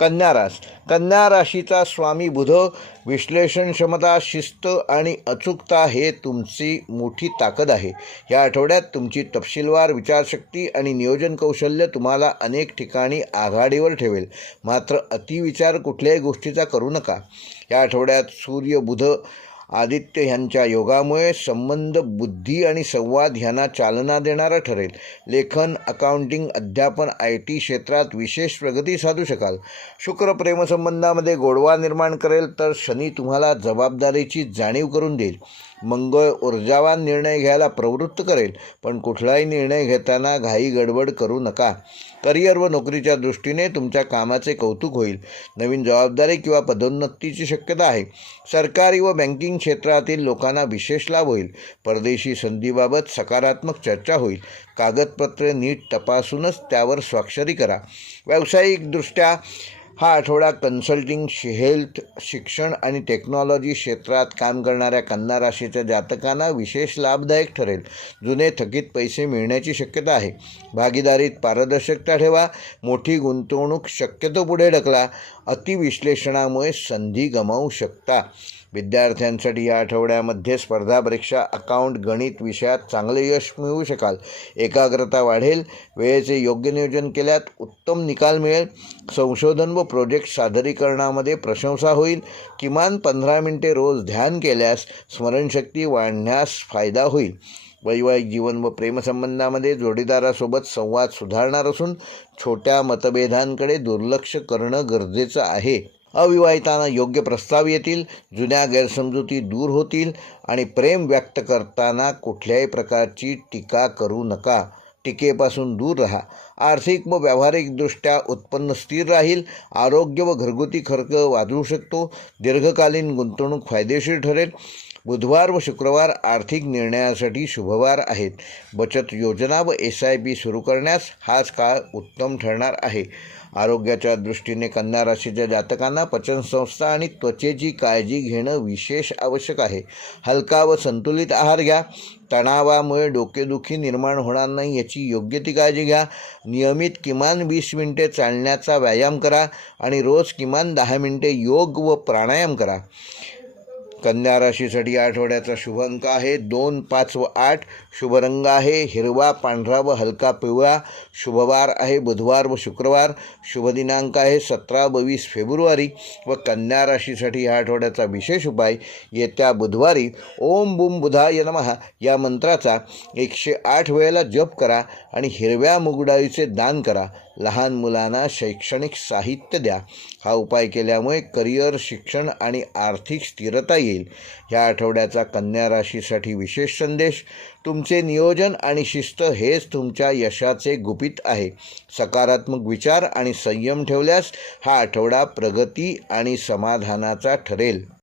कन्या राशीचा स्वामी बुध विश्लेषण क्षमता, शिस्त आणि अचूकता हे तुमची मोठी ताकद आहे. या आठवड्यात तुमची तपशीलवार विचारशक्ती आणि नियोजन कौशल्य तुम्हाला अनेक ठिकाणी आघाडीवर ठेवेल. मात्र अतिविचार कुठल्याही गोष्टीचा करू नका. या आठवड्यात सूर्य बुध आदित्य ह्यांच्या योगामुळे संबंध, बुद्धी आणि संवाद ह्यांना चालना देणारा ठरेल. लेखन, अकाउंटिंग, अध्यापन, IT क्षेत्रात विशेष प्रगती साधू शकाल. शुक्र प्रेमसंबंधामध्ये गोडवा निर्माण करेल, तर शनी तुम्हाला जबाबदारीची जाणीव करून देईल. मंगळ ऊर्जावान निर्णय घ्यायला प्रवृत्त करेल, पण कुठलाही निर्णय घेताना घाई गडबड करू नका. करिअर व नोकरीच्या दृष्टीने तुमच्या कामाचे कौतुक होईल. नवीन जबाबदारी किंवा पदोन्नतीची शक्यता आहे. सरकारी व बँकिंग क्षेत्रातील लोकांना विशेष लाभ होईल. परदेशी संधीबाबत सकारात्मक चर्चा होईल. कागदपत्रे नीट तपासूनच त्यावर स्वाक्षरी करा. व्यावसायिकदृष्ट्या हा आठवडा कन्सल्टिंग, हेल्थ, शिक्षण आणि टेक्नॉलॉजी क्षेत्रात काम करणाऱ्या कन्या राशीच्या जातकांना विशेष लाभदायक ठरेल. जुने थकीत पैसे मिळण्याची शक्यता आहे. भागीदारीत पारदर्शकता ठेवा. मोठी गुंतवणूक शक्यतो पुढे ढकला. अतिविश्लेषणामुळे संधी गमावू शकता. विद्यार्थ्यांसाठी या आठवड्यामध्ये स्पर्धा परीक्षा, अकाउंट, गणित विषयात चांगले यश मिळवू शकाल. एकाग्रता वाढेल. वेळेचे योग्य नियोजन केल्यात उत्तम निकाल मिळेल. संशोधन व प्रोजेक्ट सादरीकरणामध्ये प्रशंसा होईल. किमान 15 मिनिटे रोज ध्यान केल्यास स्मरणशक्ती वाढण्यास फायदा होईल. वैवाहिक जीवन व प्रेमसंबंधामध्ये जोडीदारासोबत संवाद सुधारणार असून छोट्या मतभेदांकडे दुर्लक्ष करणं गरजेचं आहे. अविवाहितांना योग्य प्रस्ताव येतील. जुन्या गैरसमजुती दूर होतील आणि प्रेम व्यक्त करताना कुठल्याही प्रकारची टीका करू नका. टीकेपासून दूर राहा. आर्थिक व व्यावहारिकदृष्ट्या उत्पन्न स्थिर राहील. आरोग्य व घरगुती खर्च वाढू शकतो. दीर्घकालीन गुंतवणूक फायदेशीर ठरेल. बुधवार व शुक्रवार आर्थिक निर्णयासाठी शुभवार आहेत. बचत योजना व SIP सुरू करण्यास हाच काळ उत्तम ठरणार आहे. आरोग्याच्या दृष्टीने कन्या राशीच्या जातकांना पचनसंस्था आणि त्वचेची काळजी घेणं विशेष आवश्यक आहे. हलका व संतुलित आहार घ्या. तणावामुळे डोकेदुखी निर्माण होणार नाही याची योग्य ती काळजी घ्या. नियमित किमान 20 मिनिटे चालण्याचा व्यायाम करा आणि रोज किमान 10 मिनिटे योग व प्राणायाम करा. कन्या राशीसाठी या आठवड्याचा शुभ अंक आहे 2, 5 व 8. शुभ रंग आहे हिरवा, पांढरा व हलका पिवळा. शुभवार आहे बुधवार व शुक्रवार. शुभ दिनांक आहे 17 व 20 फेब्रुवारी. व कन्या राशीसाठी या आठवड्याचा विशेष उपाय येत्या बुधवारी ओम बुम बुधाय नमः या मंत्राचा 108 वेळेला जप करा आणि हिरव्या मुगडाळीचे दान करा. लहान मुलांना शैक्षणिक साहित्य द्या. हा उपाय केल्यामुळे करिअर, शिक्षण आणि आर्थिक स्थिरता येईल. ह्या आठवड्याचा कन्या राशीसाठी विशेष संदेश: तुमचे नियोजन आणि शिस्त हेच तुमच्या यशाचे गुपित आहे. सकारात्मक विचार आणि संयम ठेवल्यास हा आठवडा प्रगती आणि समाधानाचा ठरेल.